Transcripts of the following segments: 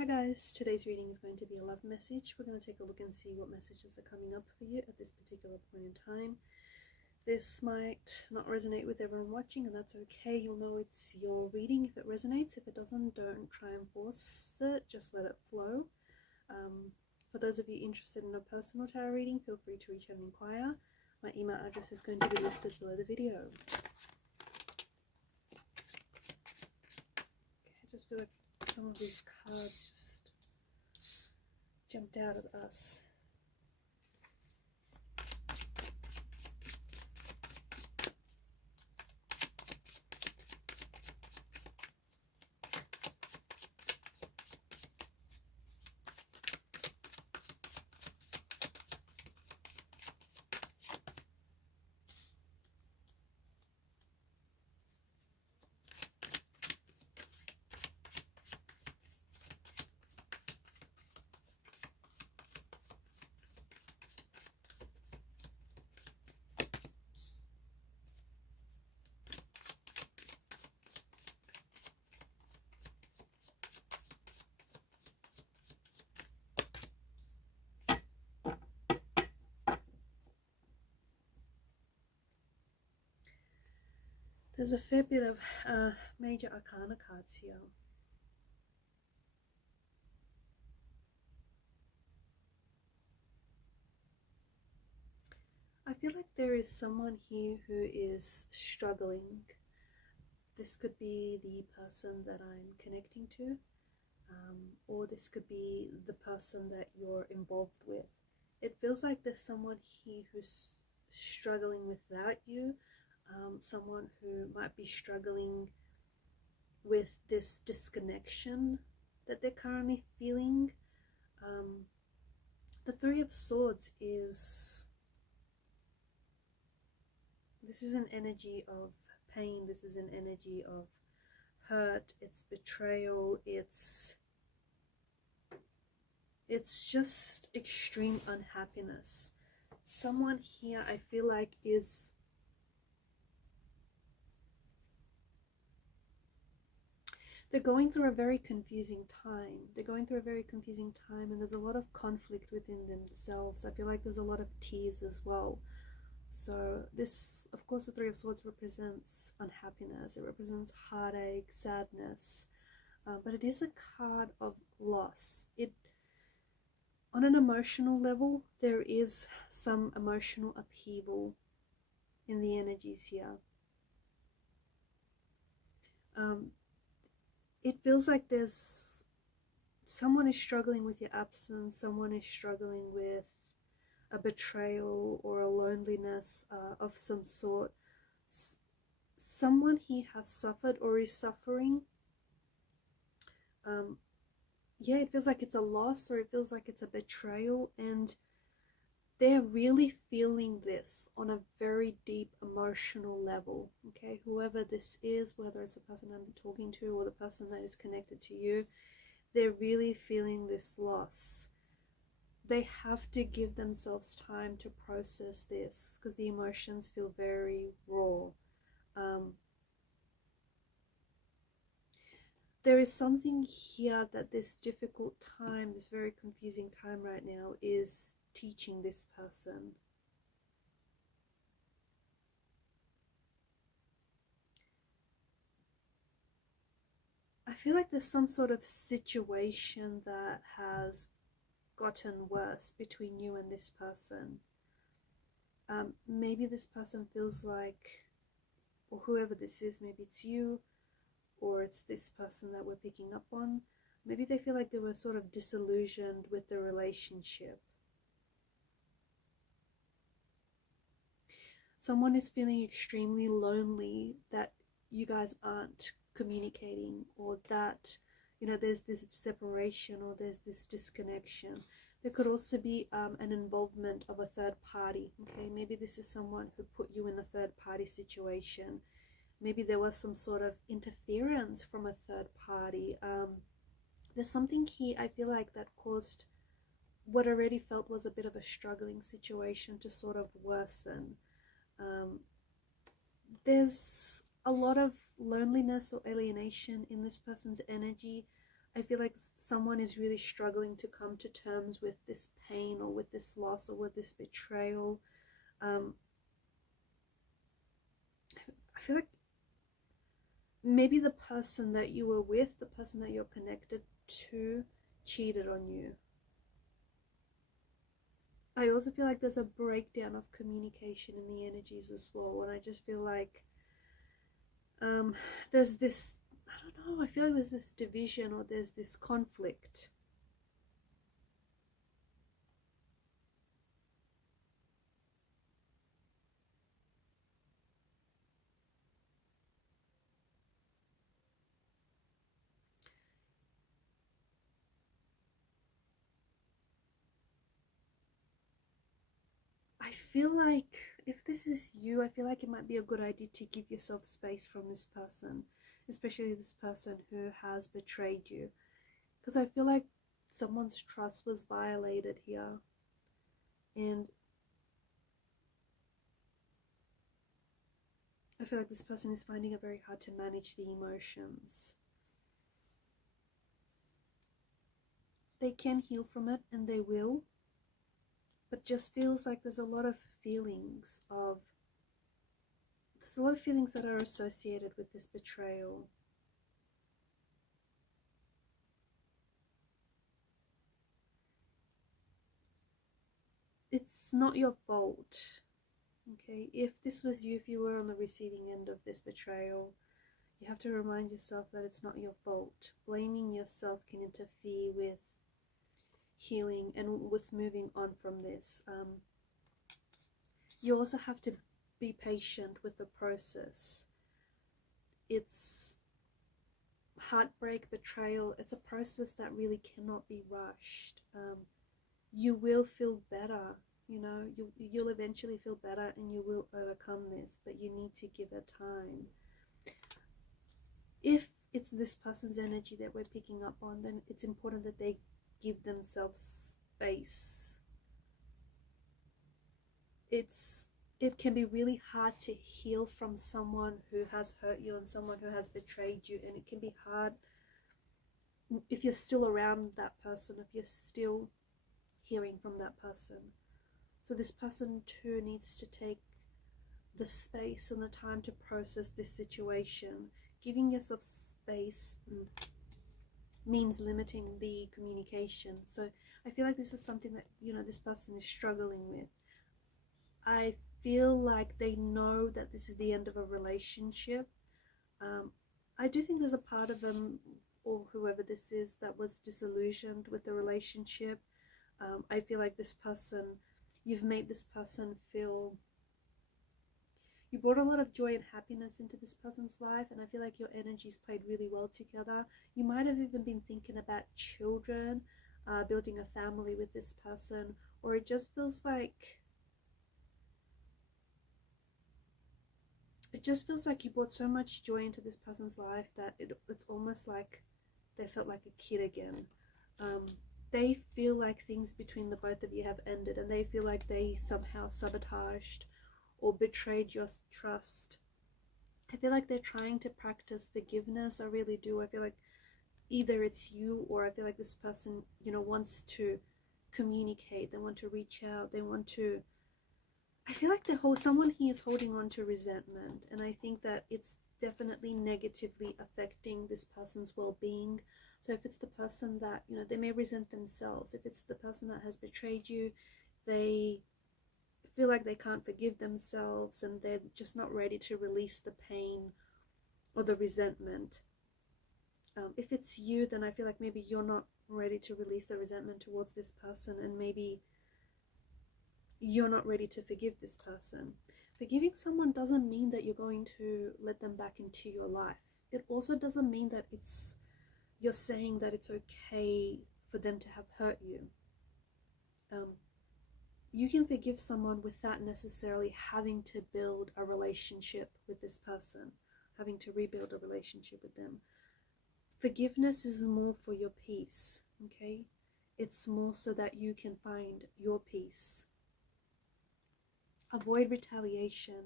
Hi guys, today's reading is going to be a love message. We're going to take a look and see what messages are coming up for you at this particular point in time. This might not resonate with everyone watching, and that's okay. You'll know it's your reading if it resonates. If it doesn't, don't try and force it, just let it flow. For those of you interested in a personal tarot reading, feel free to reach out and inquire. My email address is going to be listed below the video. Okay, I just feel like some of these cards just jumped out at us. There's a fair bit of major arcana cards here. I feel like there is someone here who is struggling. This could be the person that I'm connecting to, or this could be the person that you're involved with. It feels like there's someone here who's struggling without you, someone who might be struggling with this disconnection that they're currently feeling. The Three of Swords is, this is an energy of pain, this is an energy of hurt, it's betrayal, it's just extreme unhappiness. Someone here I feel like is they're going through a very confusing time. They're going through a very confusing time, and there's a lot of conflict within themselves. I feel like there's a lot of tears as well. So this, of course, the Three of Swords represents unhappiness. It represents heartache, sadness, but it is a card of loss. On an emotional level, there is some emotional upheaval in the energies here. It feels like there's someone is struggling with your absence, someone is struggling with a betrayal or a loneliness of some sort. Someone here has suffered or is suffering. Yeah, it feels like it's a loss, or it feels like it's a betrayal, and they're really feeling this on a very deep emotional level. Okay, whoever this is, whether it's the person I'm talking to or the person that is connected to you, they're really feeling this loss. They have to give themselves time to process this because the emotions feel very raw. There is something here that this difficult time, this very confusing time right now, is teaching this person. I feel like there's some sort of situation that has gotten worse between you and this person. Maybe this person feels like, or whoever this is, maybe it's you, or it's this person that we're picking up on, maybe they feel like they were sort of disillusioned with the relationship. Someone is feeling extremely lonely that you guys aren't communicating, or that, you know, there's this separation or there's this disconnection. There could also be an involvement of a third party. Okay, maybe this is someone who put you in a third party situation. Maybe there was some sort of interference from a third party. There's something here, I feel like, that caused what already felt was a bit of a struggling situation to sort of worsen. There's a lot of loneliness or alienation in this person's energy. I feel like someone is really struggling to come to terms with this pain or with this loss or with this betrayal. I feel like maybe the person that you were with, the person that you're connected to, cheated on you. I also feel like there's a breakdown of communication in the energies as well, and I just feel like there's this, I don't know, I feel like there's this division or there's this conflict. I feel like if this is you, I feel like it might be a good idea to give yourself space from this person, especially this person who has betrayed you, because I feel like someone's trust was violated here, and I feel like this person is finding it very hard to manage the emotions. They can heal from it, and they will, but just feels like there's a lot of feelings that are associated with this betrayal. It's not your fault, okay? If this was you, if you were on the receiving end of this betrayal, you have to remind yourself that it's not your fault. Blaming yourself can interfere with healing and with moving on from this. You also have to be patient with the process. It's heartbreak, betrayal. It's a process that really cannot be rushed. You will feel better, you know, you'll eventually feel better and you will overcome this, but you need to give it time. If it's this person's energy that we're picking up on, then it's important that they give themselves space. It can be really hard to heal from someone who has hurt you and someone who has betrayed you, and it can be hard if you're still around that person, if you're still hearing from that person. So this person too needs to take the space and the time to process this situation. Giving yourself space means limiting the communication. So I feel like this is something that, you know, this person is struggling with. I feel like they know that this is the end of a relationship. I do think there's a part of them, or whoever this is, that was disillusioned with the relationship. I feel like this person, you've made this person feel, you brought a lot of joy and happiness into this person's life, and I feel like your energies played really well together. You might have even been thinking about children, building a family with this person, or it just feels like you brought so much joy into this person's life that it's almost like they felt like a kid again. They feel like things between the both of you have ended, and they feel like they somehow sabotaged or betrayed your trust. I feel like they're trying to practice forgiveness. I really do. I feel like either it's you, or I feel like this person, you know, wants to communicate. They want to reach out. They want to, I feel like someone here is holding on to resentment, and I think that it's definitely negatively affecting this person's well-being. So if it's the person that, you know, they may resent themselves. If it's the person that has betrayed you, they feel like they can't forgive themselves and they're just not ready to release the pain or the resentment. If it's you, then I feel like maybe you're not ready to release the resentment towards this person, and maybe you're not ready to forgive this person. Forgiving someone doesn't mean that you're going to let them back into your life. It also doesn't mean that you're saying that it's okay for them to have hurt you. You can forgive someone without necessarily having to build a relationship with this person, having to rebuild a relationship with them. Forgiveness is more for your peace, okay? It's more so that you can find your peace. Avoid retaliation.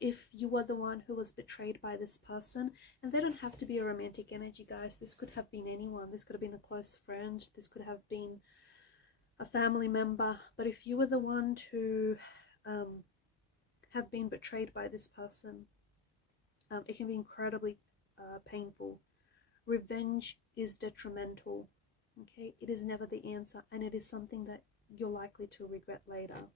if you were the one who was betrayed by this person, and they don't have to be a romantic energy, guys. This could have been anyone. This could have been a close friend. This could have been a family member. But if you were the one to have been betrayed by this person, it can be incredibly painful. Revenge is detrimental. Okay, it is never the answer, and it is something that you're likely to regret later.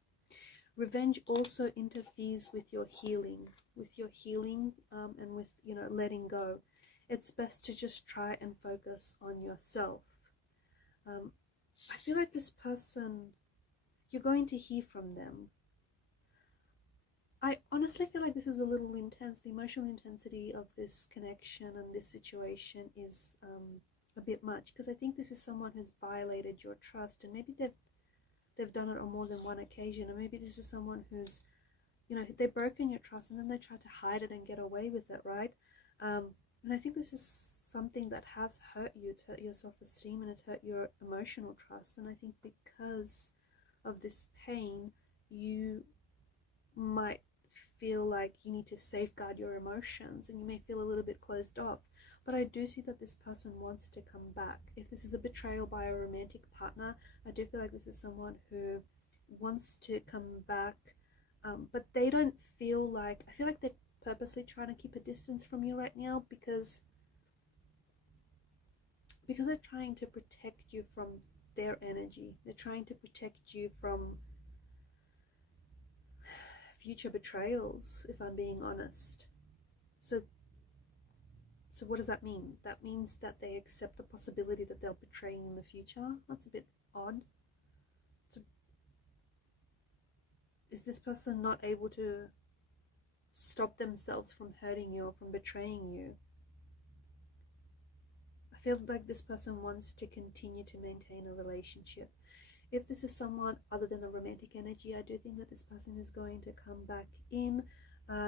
Revenge also interferes with your healing, and with, you know, letting go. It's best to just try and focus on yourself. I feel like this person, you're going to hear from them. I honestly feel like this is a little intense. The emotional intensity of this connection and this situation is a bit much, because I think this is someone who's violated your trust, and maybe they've done it on more than one occasion, and maybe this is someone who's, you know, they've broken your trust and then they try to hide it and get away with it, right? And I think this is something that has hurt you. It's hurt your self-esteem and it's hurt your emotional trust, and I think because of this pain, you might feel like you need to safeguard your emotions, and you may feel a little bit closed off. But I do see that this person wants to come back. If this is a betrayal by a romantic partner, I do feel like this is someone who wants to come back, but they don't feel like, I feel like they're purposely trying to keep a distance from you right now, because they're trying to protect you from their energy. They're trying to protect you from future betrayals, if I'm being honest. So what does that mean? That means that they accept the possibility that they'll betray you in the future. That's a bit odd. So is this person not able to stop themselves from hurting you or from betraying you? I feel like this person wants to continue to maintain a relationship. If this is someone other than a romantic energy, I do think that this person is going to come back in.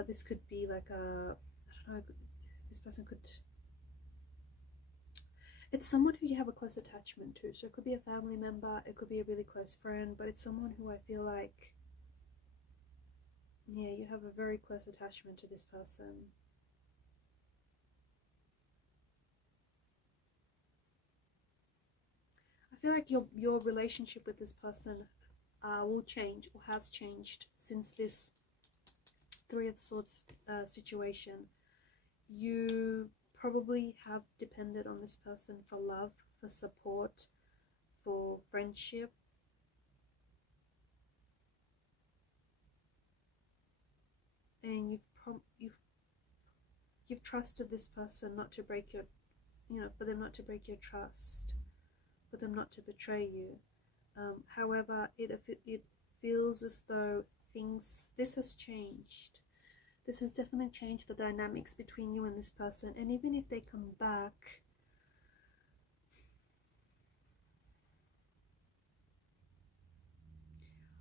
This could be like a, I don't know, this person could, it's someone who you have a close attachment to. So it could be a family member, it could be a really close friend, but it's someone who I feel like, yeah, you have a very close attachment to this person. I feel like your relationship with this person will change, or has changed, since this Three of Swords situation. You probably have depended on this person for love, for support, for friendship. And you've trusted this person not to break your, you know, for them not to break your trust, for them not to betray you. However, it feels as though this has changed. This has definitely changed the dynamics between you and this person. And even if they come back,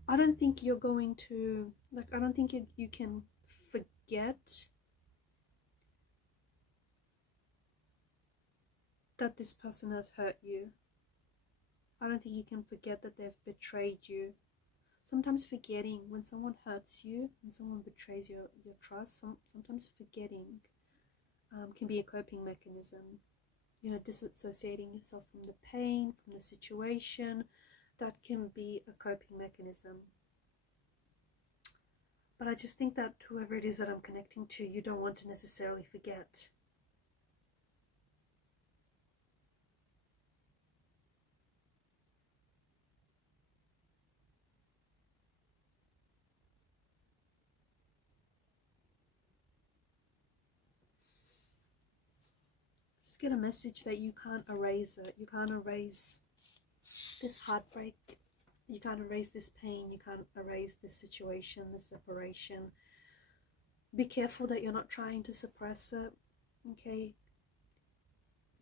I don't think you're going to, like, I don't think you can forget that this person has hurt you. I don't think you can forget that they've betrayed you. Sometimes forgetting, when someone hurts you, when someone betrays your trust, sometimes forgetting can be a coping mechanism. You know, disassociating yourself from the pain, from the situation, that can be a coping mechanism. But I just think that whoever it is that I'm connecting to, you don't want to necessarily forget. Just get a message that you can't erase it. You can't erase this heartbreak. You can't erase this pain. You can't erase this situation, this separation. Be careful that you're not trying to suppress it. Okay?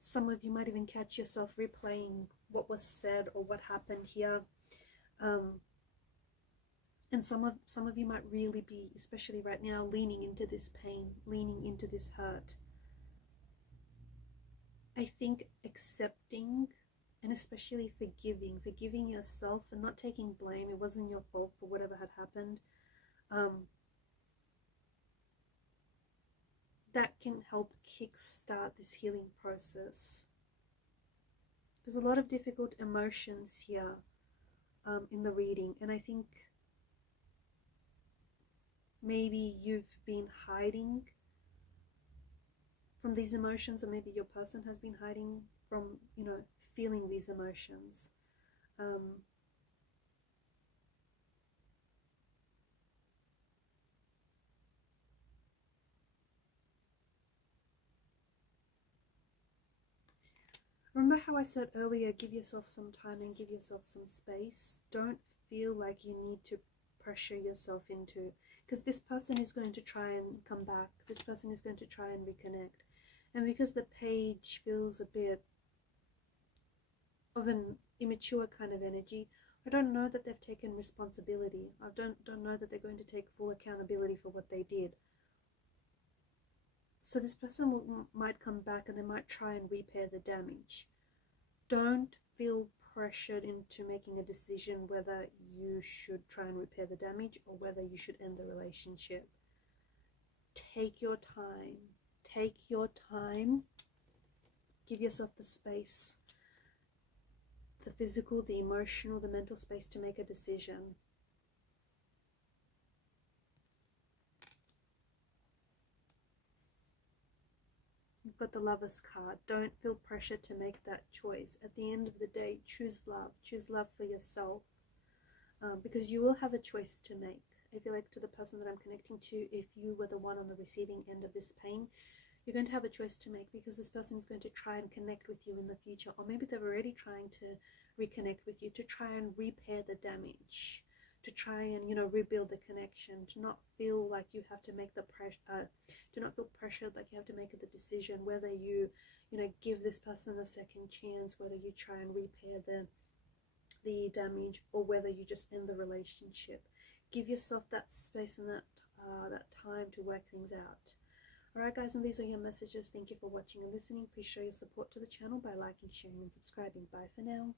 Some of you might even catch yourself replaying what was said or what happened here. And some of you might really be, especially right now, leaning into this pain, leaning into this hurt. I think accepting, and especially forgiving yourself and not taking blame. It wasn't your fault for whatever had happened. that can help kickstart this healing process. There's a lot of difficult emotions here in the reading, and I think maybe you've been hiding from these emotions, or maybe your person has been hiding from, you know, feeling these emotions. Remember how I said earlier, give yourself some time and give yourself some space. Don't feel like you need to pressure yourself into, because this person is going to try and come back. This person is going to try and reconnect. And because the page feels a bit of an immature kind of energy, I don't know that they've taken responsibility. I don't know that they're going to take full accountability for what they did. So this person might come back and they might try and repair the damage. Don't feel pressured into making a decision whether you should try and repair the damage or whether you should end the relationship. Take your time. Take your time. Give yourself the space, the physical, the emotional, the mental space to make a decision. You've got the Lover's card. Don't feel pressure to make that choice. At the end of the day, choose love. Choose love for yourself, because you will have a choice to make. I feel like to the person that I'm connecting to, if you were the one on the receiving end of this pain, you're going to have a choice to make, because this person is going to try and connect with you in the future, or maybe they're already trying to reconnect with you to try and repair the damage, to try and, you know, rebuild the connection, to not feel like you have to make the pressure, do not feel pressured like you have to make the decision whether you know, give this person a second chance, whether you try and repair the damage, or whether you just end the relationship. Give yourself that space and that time to work things out. Alright guys, and these are your messages. Thank you for watching and listening. Please show your support to the channel by liking, sharing and subscribing. Bye for now.